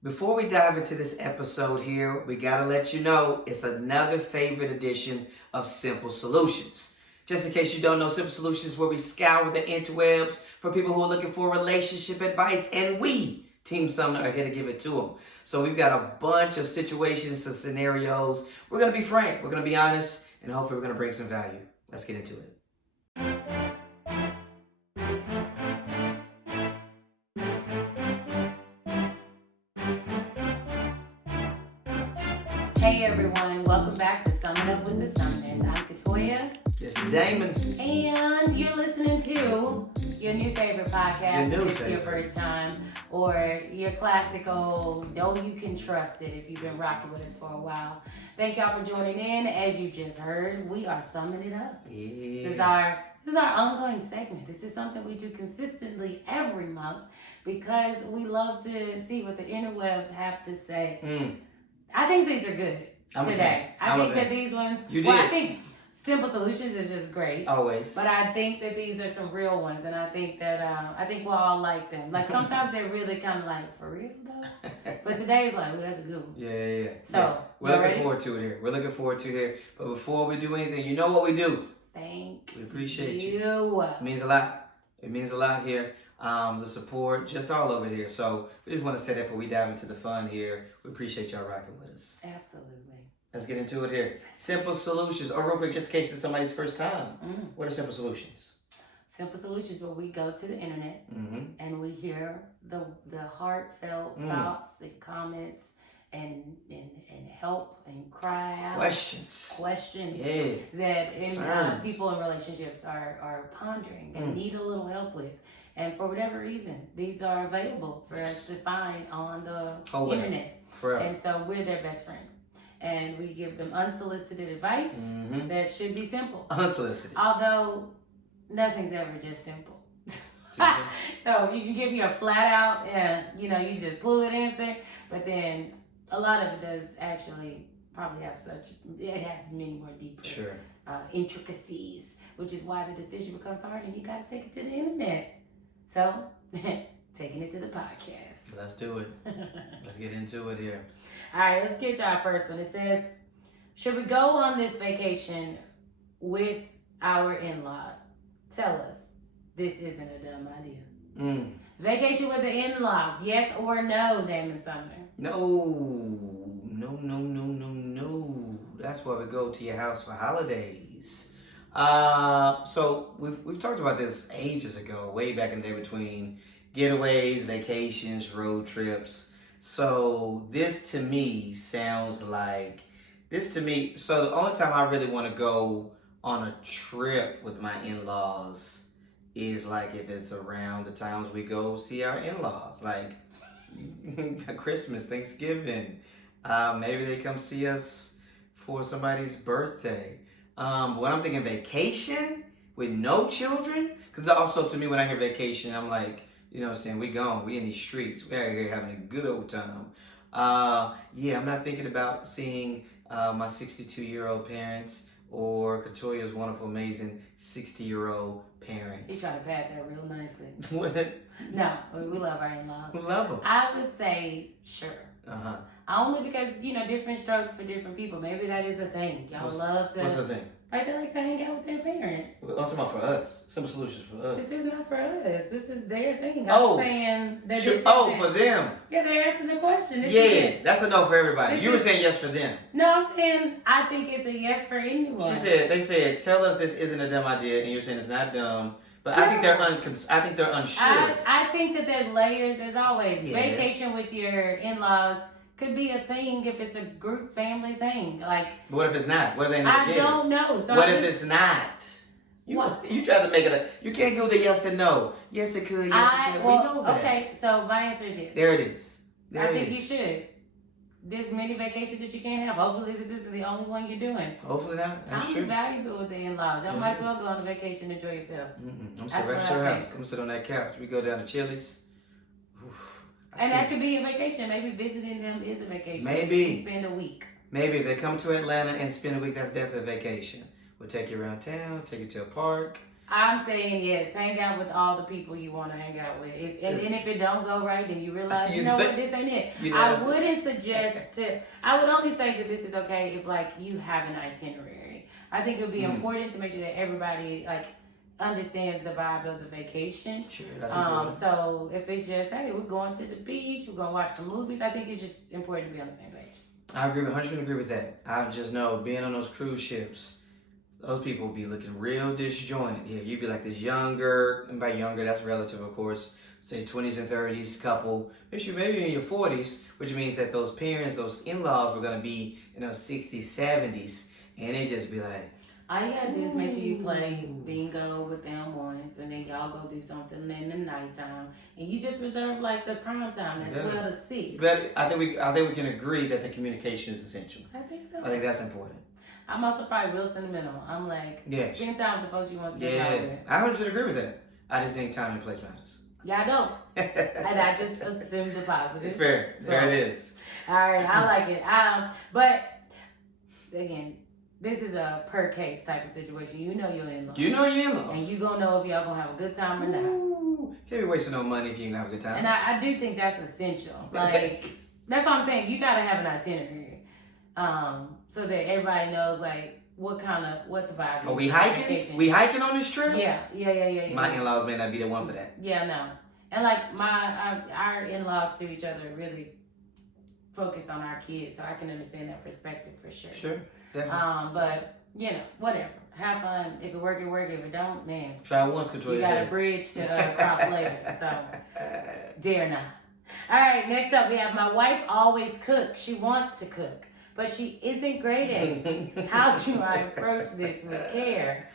Before we dive into this episode here, we gotta let you know it's another favorite edition of Simple Solutions. Just in case you don't know, Simple Solutions is where we scour the interwebs for people who are looking for relationship advice, and we, Team Sumner, are here to give it to them. So we've got a bunch of situations and scenarios. We're gonna be frank, we're gonna be honest, and hopefully we're gonna bring some value. Let's get into it. Hey everyone, welcome back to Summing Up with the Sumners. I'm Katoya. This is Damon. And you're listening to your new favorite podcast Your new if it's your favorite. first time, or your classical, know you can trust it if you've been rocking with us for a while. Thank y'all for joining in. As you just heard, we are summing it up. Yeah. This is our ongoing segment. This is something we do consistently every month because we love to see what the interwebs have to say. I think these are good today. I think that these ones. You did. Well, I think Simple Solutions is just great. Always. But I think that these are some real ones, and I think that I think we'll all like them. Like sometimes they're really kind of like for real though. But today's like, oh, that's a good one. Yeah. So We're y'all looking ready? forward to it here. We're looking forward to it here. But before we do anything, you know what we do. Thank We appreciate you. you. It means a lot. It means a lot here. The support just all over here. So we just want to say that before we dive into the fun here. We appreciate y'all rocking with us. Absolutely. Let's get into it here. Simple solutions. Or real quick, just in case it's somebody's first time. What are simple solutions? Simple Solutions, where we go to the internet and we hear the heartfelt thoughts and comments and help and cry out questions Yeah. that people in relationships are pondering and need a little help with. And for whatever reason, these are available for us to find on the internet. Forever. And so we're their best friend. And we give them unsolicited advice that should be simple. Unsolicited. Although nothing's ever just simple. So you can give you a flat out, you just pull it answer, but then a lot of it does actually probably have it has many more deeper intricacies, which is why the decision becomes hard and you got to take it to the internet. So, taking it to the podcast. Let's do it. Let's get into it here. All right, let's get to our first one. It says, should we go on this vacation with our in-laws? Tell us, this isn't a dumb idea. Vacation with the in-laws, yes or no, Damon Sumner? No. That's why we go to your house for holidays. So we've talked about this ages ago, way back in the day, between getaways, vacations, road trips. So this to me sounds like so the only time I really want to go on a trip with my in-laws is like if it's around the times we go see our in-laws, like Christmas, Thanksgiving. Maybe they come see us for somebody's birthday. When I'm thinking vacation with no children, because also to me when I hear vacation, I'm like, you know what I'm saying, we gone, we in these streets, we out here having a good old time. I'm not thinking about seeing my 62-year-old parents or Katoya's wonderful, amazing 60-year-old parents. You try to pad that real nicely. What? No, we love our in-laws. We love them. I would say sure. Uh-huh. Only because, different strokes for different people. Maybe that is a thing. Y'all love to... What's the thing? Like they like to hang out with their parents. I'm talking about for us. Simple solutions for us. This is not for us. This is their thing. I'm saying that this for them. Yeah, they're asking the question. That's a no for everybody. You were saying yes for them. No, I'm saying I think it's a yes for anyone. They said, tell us this isn't a dumb idea, and you're saying it's not dumb. But I think they're unsure. I think that there's layers as always. Yes. Vacation with your in-laws could be a thing if it's a group family thing. Like, but what if it's not? What if they never I don't know. So what if it's not? You try to make it you can't go the yes and no. Yes it could, yes it could. We know that. Okay, so my answer is yes. There it is. I think you should. There's many vacations that you can't have. Hopefully this isn't the only one you're doing. Hopefully not. That's Time true. is valuable with the in-laws. Y'all might as well go on a vacation and enjoy yourself. I'm gonna sit right at your house. I'm gonna sit on that couch. We go down to Chili's. And that could be a vacation. Maybe visiting them is a vacation. Maybe. You spend a week. Maybe if they come to Atlanta and spend a week, that's definitely a vacation. We'll take you around town, take you to a park, I'm saying yes. Hang out with all the people you want to hang out with. And if it don't go right, then you realize, you know what, this ain't it. I wouldn't suggest to. I would only say that this is okay if like you have an itinerary. I think it would be important to make sure that everybody like understands the vibe of the vacation. Sure, that's important. So if it's just, hey, we're going to the beach, we're gonna watch some movies, I think it's just important to be on the same page. I agree, 100% agree with that. I just know being on those cruise ships, those people will be looking real disjointed here. You'd be like this younger, and by younger, that's relative, of course, say 20s and 30s couple, maybe in your 40s, which means that those parents, those in-laws were going to be in those 60s, 70s, and they just be like, all you gotta do is make sure you play bingo with them once, and then y'all go do something in the nighttime, and you just reserve like the prime time, that 12 to 6. But I think we can agree that the communication is essential. I think so. I think that's important. I'm also probably real sentimental. I'm like, spend time with the folks you want to spend time with. I 100% agree with that. I just think time and place matters. Yeah, I don't. And I just assume the positive. Fair. So, there it is. All right, I like it. But again, this is a per case type of situation. You know your in-laws. You know your in-laws. And you gonna know if y'all gonna have a good time or not. Ooh, can't be wasting no money if you ain't have a good time. And I do think that's essential. Like that's what I'm saying. You gotta have an itinerary. So that everybody knows like what the vibe is. Are we hiking? Vacation. We hiking on this trip? Yeah. My in-laws may not be the one for that. Yeah, no. And like our in-laws to each other really focused on our kids, so I can understand that perspective for sure. Sure, definitely. But you know, whatever. Have fun. If it work, it work. If it don't, man. Try once, control you got a bridge to cross later. So dare not. All right, next up we have my wife always cooks. She wants to cook, but she isn't great at it. How do I approach this with care?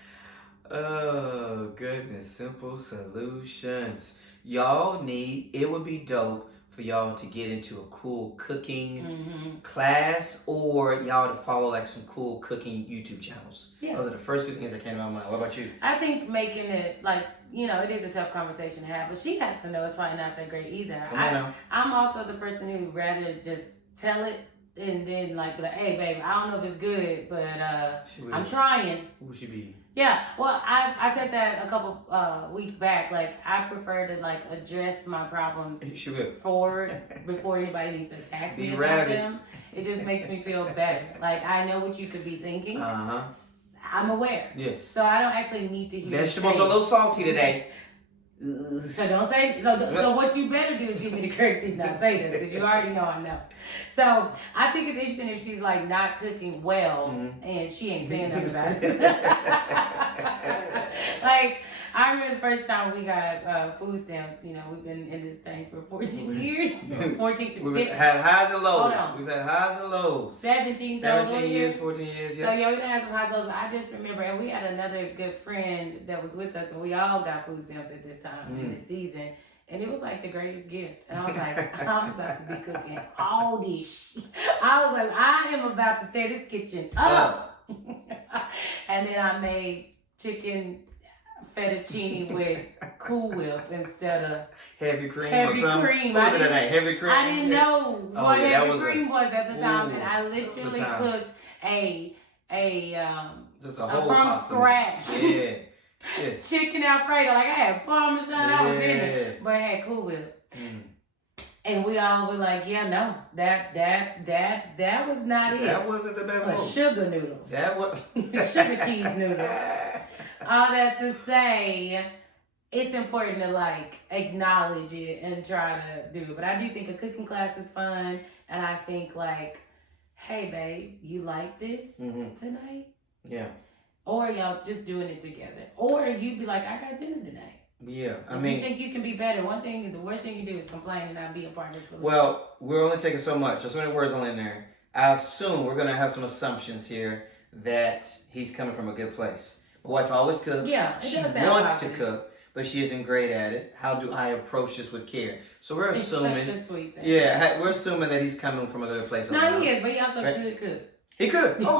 Oh, goodness. Simple solutions. It would be dope for y'all to get into a cool cooking class, or y'all to follow like some cool cooking YouTube channels. Yeah. Those are the first two things that came to my mind. What about you? I think making it like, it is a tough conversation to have, but she has to know it's probably not that great either. I'm also the person who rather just tell it and then like, hey babe, I don't know if it's good, but I'm trying. Who would she be? Yeah, well, I said that a couple weeks back. Like, I prefer to like address my problems forward before anybody needs to attack me about them. It just makes me feel better. Like, I know what you could be thinking. I'm aware. Yes. So I don't actually need to hear. Vegetables are a little salty today. So don't say. So what you better do is give me the courtesy to not say this, because you already know I know. So I think it's interesting if she's like not cooking well and she ain't saying nothing about it. Like I remember the first time we got food stamps. We've been in this thing for 14 years. 14. We've had highs and lows. We've had highs and lows. 17 years, 14 years. Yeah. So yeah, we done had some highs and lows. But I just remember, and we had another good friend that was with us, and we all got food stamps at this time in the season. And it was like the greatest gift. And I was like, I'm about to be cooking all this shit. I was like, I am about to tear this kitchen up. And then I made chicken fettuccine with Cool Whip instead of heavy cream. What was it today? Heavy cream? I didn't know what heavy cream was at the time. And I literally cooked just a whole from pasta. scratch. Yeah. Yes. Chicken Alfredo, like I had Parmesan, I was in it, but I had Cool Whip. And we all were like, yeah, no, that was not it. That wasn't the best move. Sugar noodles. That was sugar cheese noodles. All that to say, it's important to like acknowledge it and try to do it. But I do think a cooking class is fun, and I think like, hey babe, you like this tonight? Yeah. Or y'all just doing it together. Or you'd be like, I got dinner tonight. Yeah, you think you can be better. The worst thing you do is complain and not be a part of the solution. Well, we're only taking so much. There's so many words only in there. I assume we're going to have some assumptions here that he's coming from a good place. My wife always cooks. Yeah, she wants to cook, but she isn't great at it. How do I approach this with care? So we're assuming. It's such a sweet thing. Yeah, we're assuming that he's coming from a good place. No, he is, but he also could cook. He could. Oh,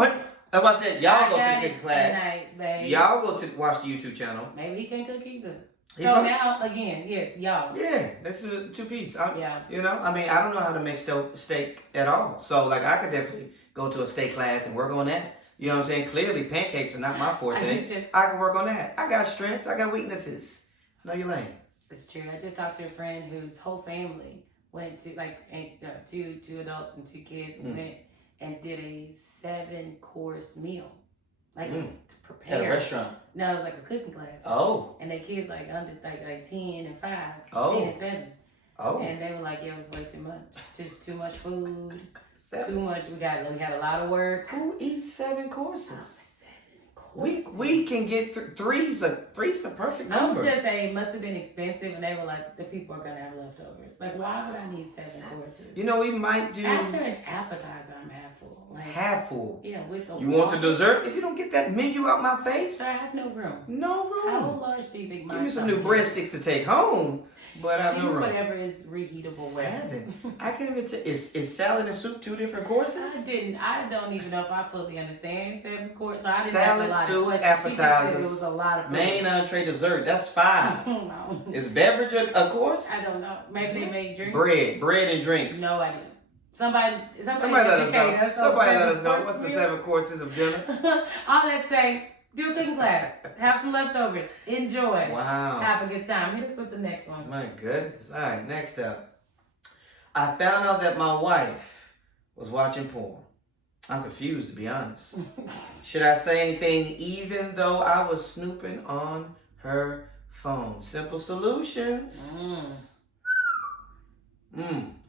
that's why I said y'all go to the cooking class. Y'all go to watch the YouTube channel. Maybe he can't cook either. Now, again, yes, y'all. Yeah, that's a two-piece. I don't know how to make steak at all. So, like, I could definitely go to a steak class and work on that. You know what I'm saying? Clearly, pancakes are not my forte. just, I can work on that. I got strengths. I got weaknesses. Know your lane. it's true. I just talked to a friend whose whole family went to two adults and 2 kids went and did a 7-course meal, like to prepare. At a restaurant. No, it was like a cooking class. Oh. And their kids like under like 10 and 5, Oh. 10 and 7. Oh. And they were like, yeah, it was way too much. Just too much food. 7. Too much. We had a lot of work. Who eats 7 courses? 7 courses. We can get three's the perfect I would number. just say it must have been expensive, and they were like, the people are gonna have leftovers. Like, why would I need 7 courses? You know, we might do After an appetizer, I'm half full. Like, half full. Yeah, with the You want the dessert? If you don't get that menu out my face, Sir, I have no room. no How room. large do you think my Give me some new stomach is? breadsticks to take home, but I have Give no me room. whatever is reheatable with. 7. I can't even tell. Is salad and soup 2 different courses? I don't even know if I fully understand 7 courses. So I didn't Salad, ask a soup, lot of questions. She just said appetizers, it was a lot of food. Main entree, dessert. That's 5. No. Is beverage a course? I don't know. Maybe they make drinks. Bread and drinks. No idea. Somebody Somebody let us know. educate us on Somebody let 7 us know. course What's the meal. 7 courses of dinner? All that say, do a cooking class. Have some leftovers. Enjoy. Wow. Have a good time. Hit us with the next one. My goodness. All right, next up. I found out that my wife was watching porn. I'm confused, to be honest. Should I say anything even though I was snooping on her phone? Simple solutions.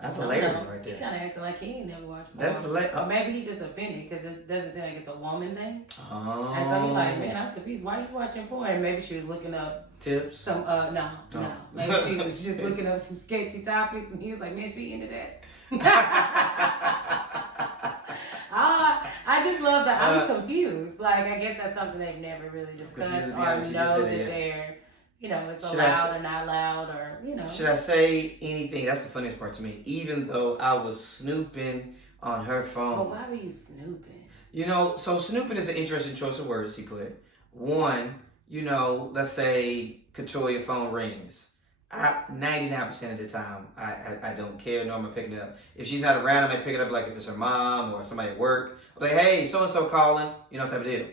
That's hilarious right He there. kind of acting like he ain't never watched porn. That's hilarious. Or maybe he's just offended because it doesn't seem like it's a woman thing. Oh. And so he's like, man, I'm confused. Why are you watching porn? And maybe she was looking up Tips. some, no. Maybe she was just looking up some sketchy topics and he was like, man, she into that. I just love that. I'm confused. Like, I guess that's something they've never really discussed or know that they're, it's allowed or not allowed or, Should I say anything? That's the funniest part to me. Even though I was snooping on her phone. But why were you snooping? So snooping is an interesting choice of words, he put. One, let's say control your phone rings. 99% of the time, I don't care, nor am I picking it up. If she's not around, I may pick it up like if it's her mom or somebody at work. Like, hey, so-and-so calling, type of deal.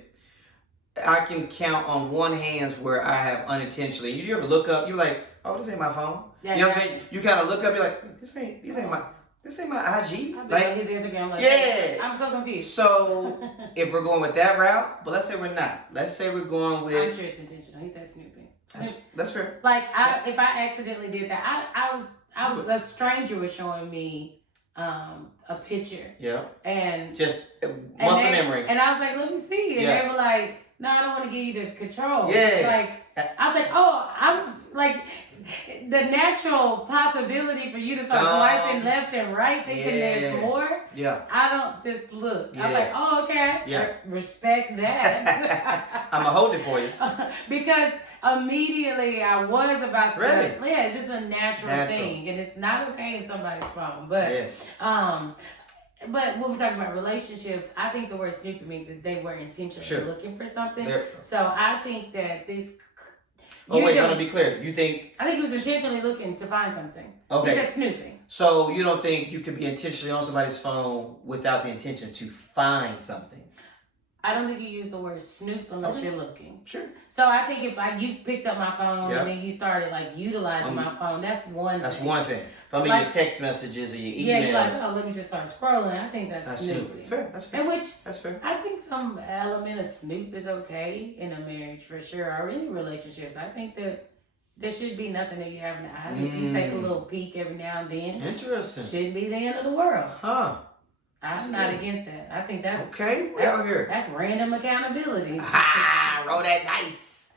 I can count on one hand where I have unintentionally. You ever look up, you're like, oh, this ain't my phone. Yeah, you know what I'm saying? You kind of look up, you're like, this ain't my IG. I've been Like, on his Instagram like, yeah. I'm so confused. So if we're going with that route, but let's say we're not. Let's say we're going with. I'm sure it's intentional. He said snooping. That's fair. Like if I accidentally did that, I was a stranger was showing me a picture. Yeah. And just muscle memory. And I was like, let me see. And Yeah. they were like, no, I don't want to give you the control. Yeah. Like I was like, oh, I'm like the natural possibility for you to start swiping left and right, thinking there's more. Yeah. I don't just look. Yeah. I was like, oh, okay. Yeah. Respect that. I'm gonna hold it for you. Because immediately I was about to. Really? Yeah, it's just a natural thing, and it's not okay in somebody's phone. But yes. But when we're talking about relationships, I think the word snooping means that they were intentionally looking for something. So I think that this. Oh wait, to be clear, you think? I think he was intentionally looking to find something. Okay. He said snooping. So you don't think you could be intentionally on somebody's phone without the intention to find something? I don't think you use the word snoop unless you're looking. Sure. So I think if you picked up my phone and then you started like utilizing my phone, that's one thing. That's one thing. If I'm in your text messages or your emails. Yeah, you're like, oh, let me just start scrolling. I think that's snooping. Fair. That's fair. And that's fair. I think some element of snoop is okay in a marriage for sure, or any relationships. I think that there should be nothing that you haven't hide. If you take a little peek every now and then, interesting. Shouldn't be the end of the world. Huh. I'm not against that. I think that's okay. We're out here. That's random accountability. Roll that dice.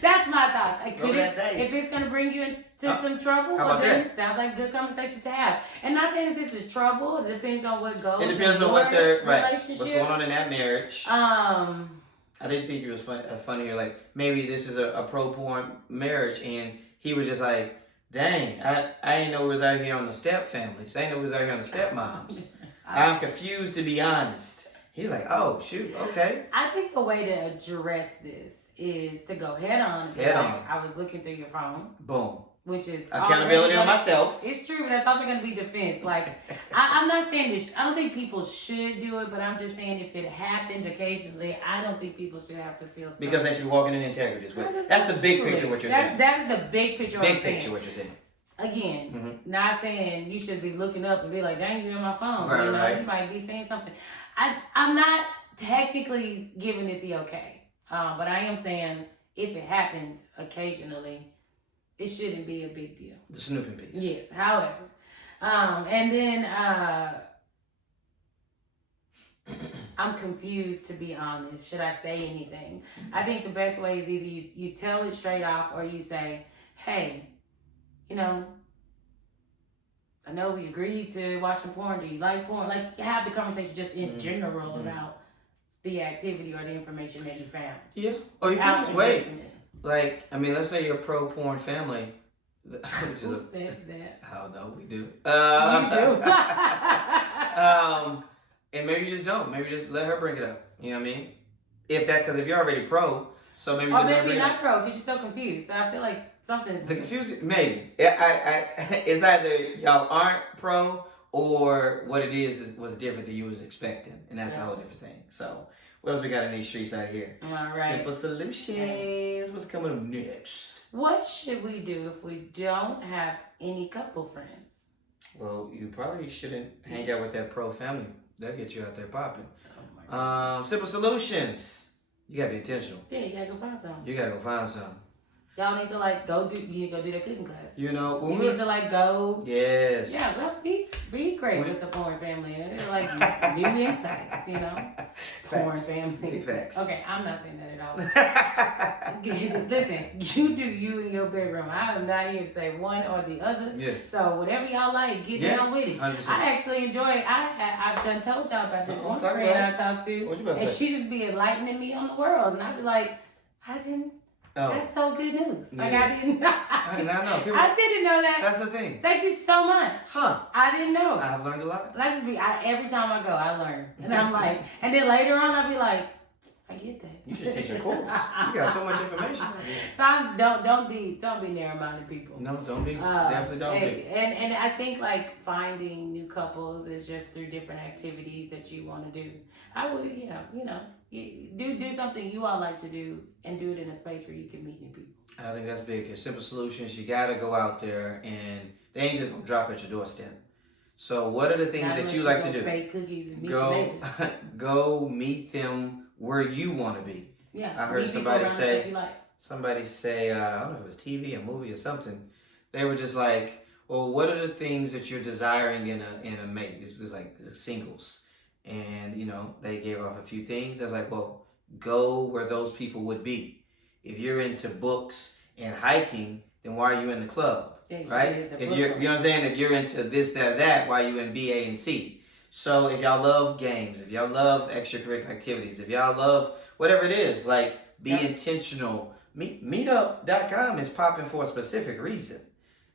That's my thought. Like, Roll that dice. If it's gonna bring you into some trouble, how about then sounds like good conversation to have. And not saying that this is trouble. It depends on what goes. It depends on what their relationship. What's going on in that marriage. I didn't think it was funny. Like maybe this is a pro porn marriage, and he was just like, "Dang, I didn't know we was out here on the step families. I didn't know we was out here on the stepmoms. I'm confused, to be honest." He's like, "Oh shoot, okay." I think the way to address this is to go head on. Head on. I was looking through your phone. Boom. which is accountability on myself. It's true, but that's also going to be defense. Like, I'm not saying this. I don't think people should do it, but I'm just saying if it happens occasionally, I don't think people should have to feel so. Because they should be walking in integrity as well. That's the big picture. What you're saying. That is the big picture. Big picture. What you're saying. Again, not saying you should be looking up and be like, "Dang, you in my phone." Right, you know, right. you might be saying something. I'm not technically giving it the okay, but I am saying if it happens occasionally, it shouldn't be a big deal. The snooping piece. Yes. However, and then I'm confused, to be honest. Should I say anything? I think the best way is either you tell it straight off, or you say, "Hey, you know, I know we agreed to watching porn. Do you like porn?" Like, have the conversation just in general about the activity or the information that you found. Yeah. Or you can just wait. Like, I mean, let's say you're a pro porn family. Who says that? I don't know. We do. You do. And maybe you just don't. Maybe just let her bring it up. You know what I mean? Because if you're already pro, so maybe or just maybe you're not pro because you're so confused. So I feel like something's the confused. Maybe it's either y'all aren't pro or what it is was different than you was expecting, and that's a whole different thing. So what else we got in these streets out here? All right. Simple solutions. What's coming up next? What should we do if we don't have any couple friends? Well, you probably shouldn't hang out with that pro family. They'll get you out there popping. Oh my Simple solutions. You gotta be intentional. Yeah, you gotta go find something. You gotta go find something. Y'all need to like go do that cooking class. You know, you need to like go. Yes. Yeah, well, be great with the porn family. And they're like new insights, you know. Porn family. Big facts. Okay, I'm not saying that at all. Listen, you do you in your bedroom. I am not here to say one or the other. Yes. So whatever y'all like, get down with it. 100%. I actually enjoy it. I've done told y'all about this one talk friend about I talked to, what you about to and say? she just be enlightening me on the world, and I'd be like, I didn't. Oh. That's so good news. Like Yeah. I didn't. I did not know. I didn't know that. That's the thing. Thank you so much. Huh. I didn't know. I have learned a lot. And I just be every time I go, I learn, and I'm like, and then later on, I'll be like, I get that. You should take your course. You got so much information. So I'm just don't be narrow-minded people. No, don't be. Definitely don't be. And I think like finding new couples is just through different activities that you want to do. I would, do something you all like to do and do it in a space where you can meet new people. I think that's big. It's simple solutions. You gotta go out there, and they ain't just gonna drop at your doorstep. So what are the things that you like to do? Bake cookies and meet your neighbors. Go meet them where you want to be. Yeah, I heard somebody say, I don't know if it was TV, a movie, or something. They were just like, well, what are the things that you're desiring in a mate? This was like singles, and they gave off a few things. I was like, well, go where those people would be. If you're into books and hiking, then why are you in the club? Yeah, right? If you're, you know what I'm saying? If you're into this, that, that, why are you in B, A, and C? So if y'all love games, if y'all love extracurricular activities, if y'all love whatever it is, like be intentional. Meetup.com is popping for a specific reason.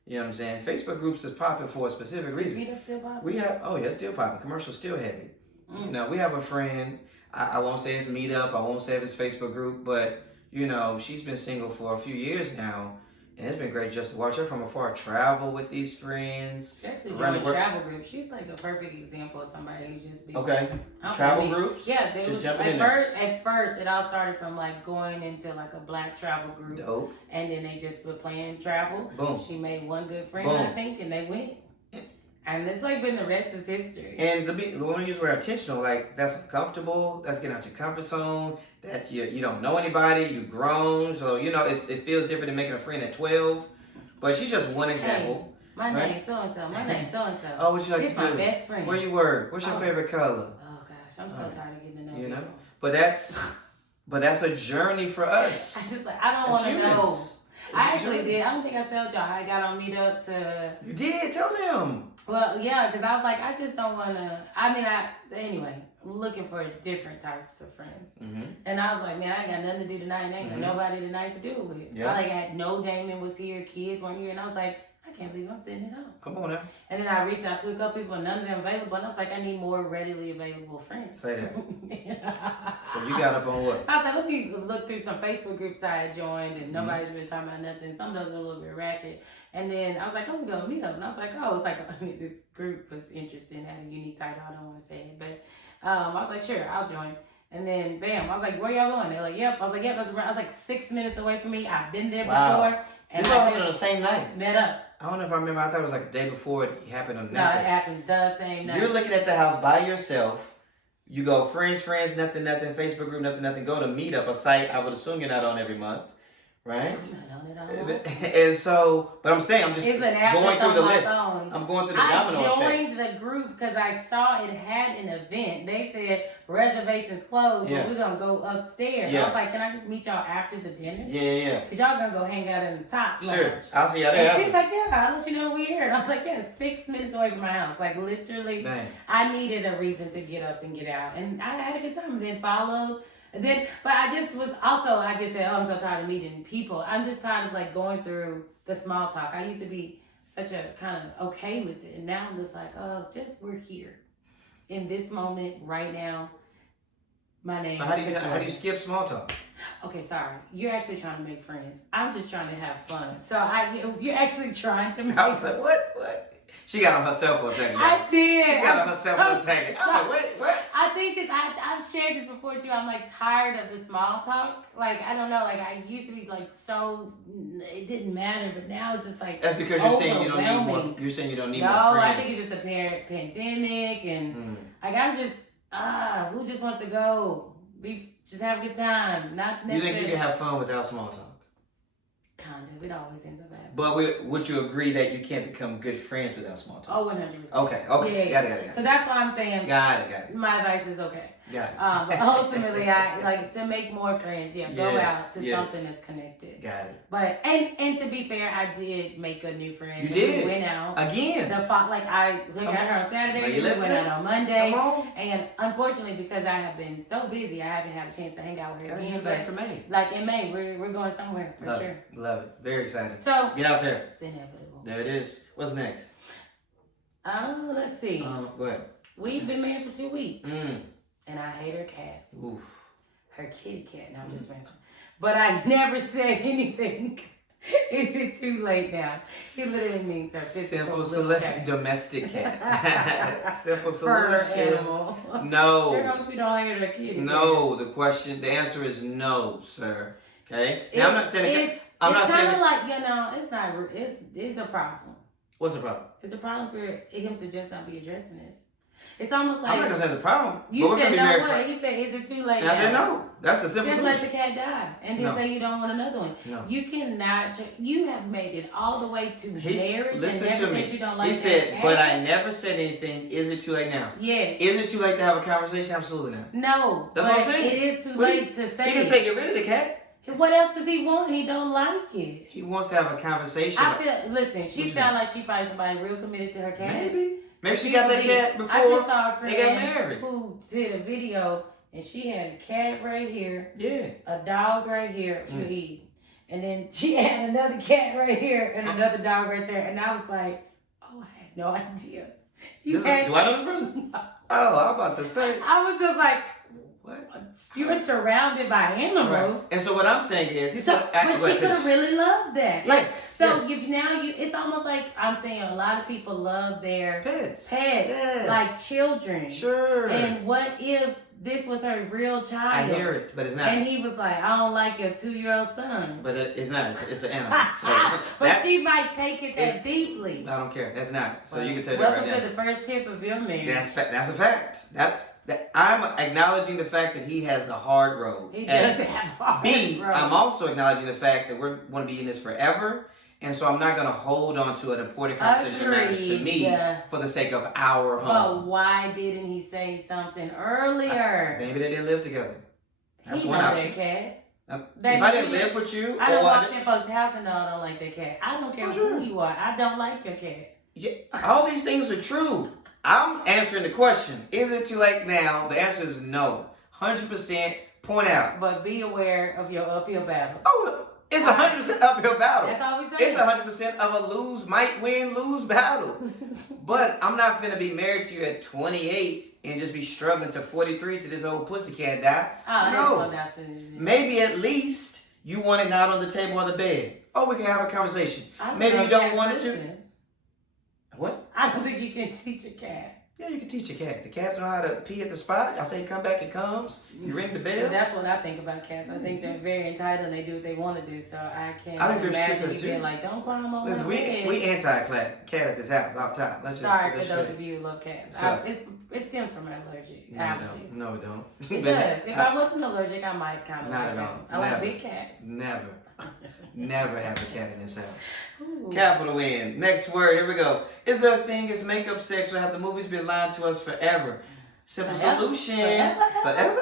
You know what I'm saying? Facebook groups is popping for a specific reason. Is Meetup still popping? We have, it's still popping. Commercial still heavy. We have a friend. I won't say it's Meetup. I won't say it's Facebook group, but she's been single for a few years now, and it's been great just to watch her from afar travel with these friends. She actually joined travel groups. She's like a perfect example of somebody who just be travel groups. Yeah, they just was at first it all started from like going into like a black travel group. Dope. And then they just were playing travel. Boom. She made one good friend, Boom. I think, and they went. And it's like been the rest is history. And when we use the word intentional, like that's uncomfortable, that's getting out your comfort zone, that you don't know anybody, you grown, so it feels different than making a friend at 12. But she's just one example. Hey, my name's so and so. My name's so and so. Oh, what you like this to do? my best friend. Where you work? What's your favorite color? Oh gosh, I'm so tired of getting to know people. But that's a journey for us. I don't want to know. I actually did. I don't think I told y'all. I got on Meetup to. You did? Tell them. Well, yeah, because I was like, I just don't want to. Anyway, I'm looking for different types of friends. Mm-hmm. And I was like, man, I ain't got nothing to do tonight, and I ain't got nobody tonight to do it with. Yeah. I had no Damon was here, kids weren't here, and I was like, I can't believe I'm sitting at home. Come on now. And then I reached out to a couple people, and none of them available, and I was like, I need more readily available friends. Say that. So you got up on what? So I was like, let me look through some Facebook groups I had joined, and nobody's really talking about nothing. Some of those were a little bit ratchet. And then I was like, I'm going to meet up. And I was like, oh, it's like this group was interesting, had a unique title. I don't want to say it. But I was like, sure, I'll join. And then, bam, I was like, where y'all going? They're like, yep. I was like, yep. I was like 6 minutes away from me. I've been there before. And this all happened on the same night. Met up. I don't know if I remember. I thought it was like the day before it happened on the No, next it day. happened the same night. You're looking at the house by yourself. You go friends, nothing, Facebook group, nothing. Go to Meetup, a site I would assume you're not on every month, right? I'm not on it all. And so, but I'm saying, I'm just It's an app going that's through on the my list. phone. I'm going through the domino effect. I joined the group because I saw it had an event. They said reservations closed, but we're going to go upstairs. I was like, can I just meet y'all after the dinner? Yeah. Because y'all going to go hang out in the top lounge. Sure. I'll see y'all there. And she's like, yeah, I'll let you know we're here. And I was like, yeah, 6 minutes away from my house. Like, literally, Dang. I needed a reason to get up and get out. And I had a good time. And then followed. And then, but I just said, oh, I'm so tired of meeting people. I'm just tired of like going through the small talk. I used to be such a kind of okay with it. And now I'm just like, oh, we're here in this moment right now. My name How do you skip small talk? Okay, sorry. You're actually trying to make friends. I'm just trying to have fun. So you're actually trying to make I was like, what? She got on herself for a second. I did. She got on herself for a second. I was like, what? I think I've shared this before too. I'm like tired of the small talk. Like, I don't know. Like, I used to be like so, it didn't matter, but now it's just like that's because you're saying you don't need more. You're saying you don't need more friends. No, I think it's just the pandemic and like I'm just who just wants to go? Just have a good time. Not necessarily. You think you can have fun without small talk? Kind of. It always ends up happening. But would you agree that you can't become good friends without small talk? Oh, 100%. Okay. Yeah. Got it. So that's why I'm saying. Got it. My advice is okay. Got it. But ultimately, I like to make more friends. Yeah, go out to something that's connected. Got it. But and to be fair, I did make a new friend. You did. We went out again. I got her on Saturday. We went out on Monday. Come on. And unfortunately, because I have been so busy, I haven't had a chance to hang out with her again. But for May. Like in May, we're going somewhere for sure. Love it. Very excited. So get out there. It's inevitable. There it is. What's next? Let's see. Go ahead. We've been married for 2 weeks. And I hate her cat. Oof. Her kitty cat. Now I'm just messing. But I never said anything. Is it too late now? He literally means her physical domestic cat. Simple Her solutions. animal. No. Sure hope you don't hate her kitty. No. The answer is no, sir. Okay. Now I'm not saying it's kind of like it's not. It's a problem. What's the problem? It's a problem for him to just not be addressing this. It's almost like I'm not gonna say it's a problem. You said no way. He said, "Is it too late?" And I said no. That's the simple solution. Just let the cat die, and then say you don't want another one. No. You cannot. You have made it all the way to marriage. Listen and never to me. Said you don't like he said, but I never said anything. Is it too late now? Yes. Is it too late to have a conversation? Absolutely not. No. That's what I'm saying. It is too late to say. He can say get rid of the cat. What else does he want? He don't like it. He wants to have a conversation. Listen, she sounds like she probably somebody real committed to her cat. Maybe she got that cat before I just saw a friend they got married. Who did a video and she had a cat right here. Yeah. A dog right here. And then she had another cat right here and another dog right there. And I was like, oh, I had no idea. Do I know this person? Oh, I'm about to say. I was just like, what? You were surrounded by animals. Right. And so what I'm saying is, but she could have really loved that. Yes. It's almost like I'm saying a lot of people love their pets. Yes. Like children. Sure. And what if this was her real child? I hear it, but it's not. And he was like, I don't like your 2-year-old son. But it's not. It's an animal. So but she might take it that deeply. I don't care. That's not. So you can tell that welcome right now. to the first tip of your marriage. That's a fact. That I'm acknowledging the fact that he has a hard road. He does have a hard road. I'm also acknowledging the fact that we're going to be in this forever. And so I'm not going to hold on to an important conversation matters to me for the sake of our home. But why didn't he say something earlier? Maybe they didn't live together. That's one option. Cat. If I didn't live with you, I don't walk in folks' house and know I don't like their cat. I don't care who you are. I don't like your cat. Yeah, all these things are true. I'm answering the question. Is it too late now? The answer is no. 100% point out. But be aware of your uphill battle. Oh, it's 100% uphill battle. That's all we say. It's 100% of a might win, lose battle. But I'm not finna be married to you at 28 and just be struggling to 43 to this old pussycat die. Oh, no. Maybe at least you want it not on the table or the bed. Oh, we can have a conversation. I don't Maybe know you if don't cats want it to. listen. What? I don't think you can teach a cat. Yeah, you can teach a cat. The cats know how to pee at the spot. I say come back, it comes. You ring the So bell. that's what I think about cats. I think they're very entitled and they do what they want to do. So I can't I think they're imagine stricter you too. being like, don't climb on Listen, my bed. we anti-cat at this house off top. Let's just Sorry for let's those straight. of you who love cats. So- It stems from an allergic No, it allergies. don't. No, it don't. It does. If I wasn't allergic, I might kind of Not like at them. all. I like Never. big cats. Never. Never have a cat in this house. Ooh. Capital N. Next word. Here we go. Is there a thing as makeup sex or have the movies been lying to us forever? Simple Forever? solution. Forever?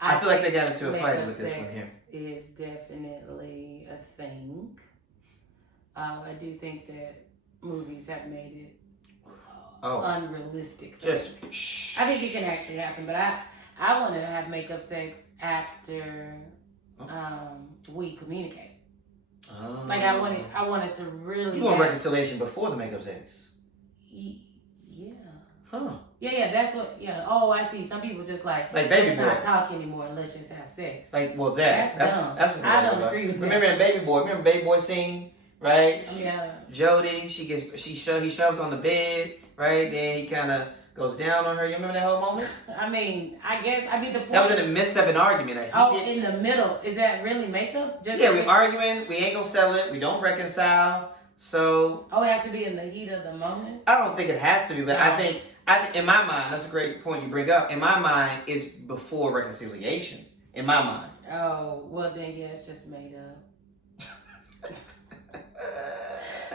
I feel like they got into a think fight with this makeup one here. sex is definitely a thing. I do think that movies have made it unrealistic. Just shh. I think it can actually happen, but I want to have makeup sex after we communicate. Like I want us to really. You want reconciliation before the makeup sex? Yeah. Huh. Yeah, that's what. Yeah. Oh, I see. Some people just like Baby let's boy. not talk anymore and let's just have sex. Like, well, That's dumb. that's what I we're don't about. agree with that. Remember in Baby Boy? Remember Baby Boy scene, right? Yeah. Jody, he shoves on the bed, right? Then he kind of goes down on her. You remember that whole moment? I mean, the point. That was in the midst of an argument. In the middle. Is that really makeup? Yeah, we arguing. We ain't gonna sell it. We don't reconcile. So. Oh, it has to be in the heat of the moment. I don't think it has to be, but I think in my mind, that's a great point you bring up. In my mind, it's before reconciliation. In my mind. Oh, well then, yeah, it's just made up.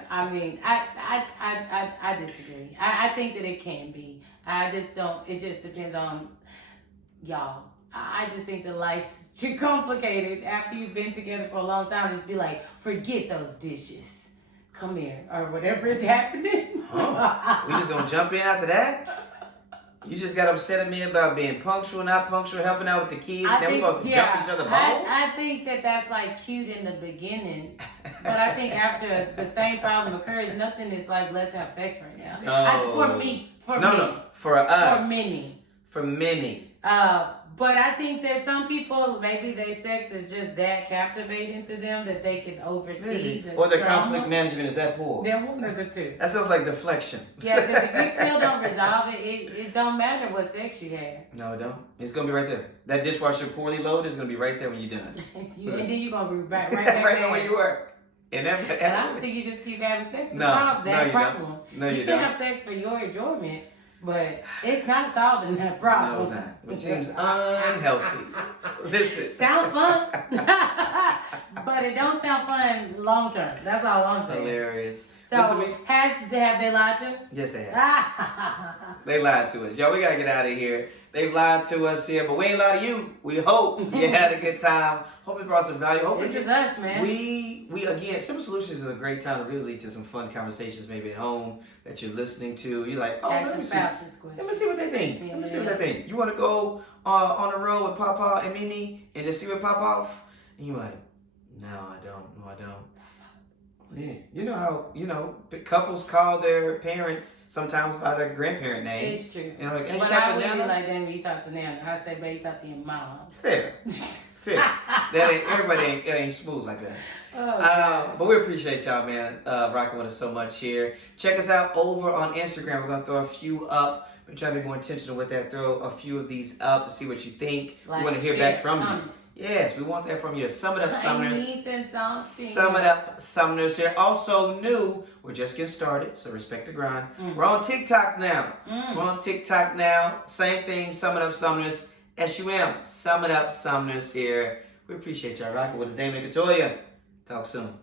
I mean, I disagree. I think that it can be. I just don't. It just depends on y'all. I just think that life is too complicated after you've been together for a long time. Just be like, forget those dishes. Come here, or whatever is happening. Huh? We just gonna jump in after that? You just got upset at me about being punctual, not punctual, helping out with the kids. Now we supposed to jump each other balls? I think that that's like cute in the beginning, but I think after the same problem occurs, nothing is like let's have sex right now. No. For us. For many. But I think that some people, maybe their sex is just that captivating to them that they can oversee the or their drama. conflict management is that poor. They're one of the two. That sounds like deflection. Yeah, because if you still don't resolve it, it don't matter what sex you have. No, it don't. It's gonna be right there. That dishwasher poorly loaded is gonna be right there when you're done. And then you're gonna be right back right where you were. And I don't think you just keep having sex to No, solve that you problem. don't. No, you can don't. have sex for your enjoyment, but it's not solving that problem. No, it's not. Which seems unhealthy. Listen. Sounds fun, but it don't sound fun long term. That's all I'm saying. Hilarious. So Listen, have they lied to us? yes, they have. They lied to us. Y'all, we gotta get out of here. They've lied to us here, but we ain't lied to you. We hope you had a good time. Hope it brought some value. Hope This is us, man. We again, Simple Solutions is a great time to really lead to some fun conversations, maybe at home that you're listening to. You're like, oh, Ask let me your see. spouse this question. Let me see what they think. Let me see what they think. You want to go on the road with Papa and Mimi and just see what pop off? And you're like, no, I don't. No, I don't. Yeah, you know how couples call their parents sometimes by their grandparent names. It's true. And like, hey, you But talk I to wouldn't be Nana? like, damn, you talk to Nana. I say, baby, you talk to your mom. Fair. That ain't everybody ain't smooth like us. Oh, But we appreciate y'all, man, rocking with us so much here. Check us out over on Instagram. We're gonna throw a few up. We're trying to be more intentional with that. Throw a few of these up to see what you think. like, we want to hear share, back from comment. you. Yes, we want that from you. Sum it up, Summoners. Sum Sum it up, Summoners here. Also new, we're just getting started, so respect the grind. We're on TikTok now. We're on TikTok now. Same thing, Sum it up, Summoners. SUM, Sum it up, Summoners here. We appreciate y'all rocking with us. Damon and Katoya. Talk soon.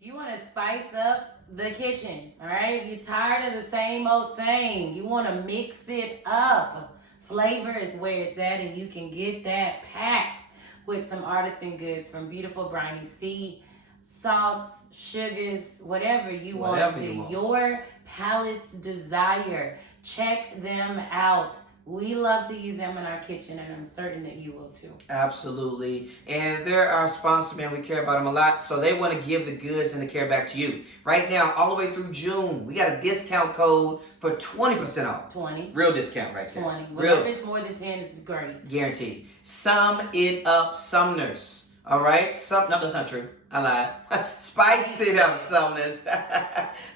You want to spice up the kitchen, all right? You're tired of the same old thing. You want to mix it up. Flavor is where it's at, and you can get that packed with some artisan goods from Beautiful Briny Sea, salts, sugars, whatever you want to your palate's desire. Check them out. We love to use them in our kitchen, and I'm certain that you will too. Absolutely. And they're our sponsor, man. We care about them a lot. So they want to give the goods and the care back to you. Right now, all the way through June, we got a discount code for 20% off. 20. Real discount right there. 20. Real. Whatever is more than 10, it's great. Guaranteed. Sum it up, Sumners. All right? No, that's not true. I lied. Spice it up, Sumners.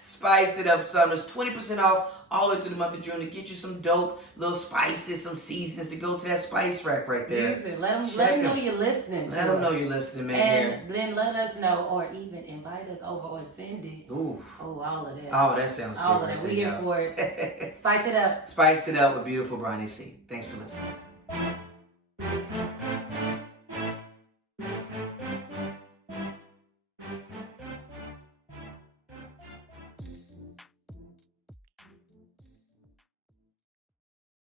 Spice it up, Sumners. 20% off all the way through the month of June to get you some dope little spices, some seasonings to go to that spice rack right there. Use it. Let them know you're listening. Let them know you're listening, man. And then let us know, or even invite us over, or send it. Ooh. Oh, all of that. Oh, that sounds good. All of that. We here for it. Spice it up. Spice it up with beautiful Bronny C. Thanks for listening.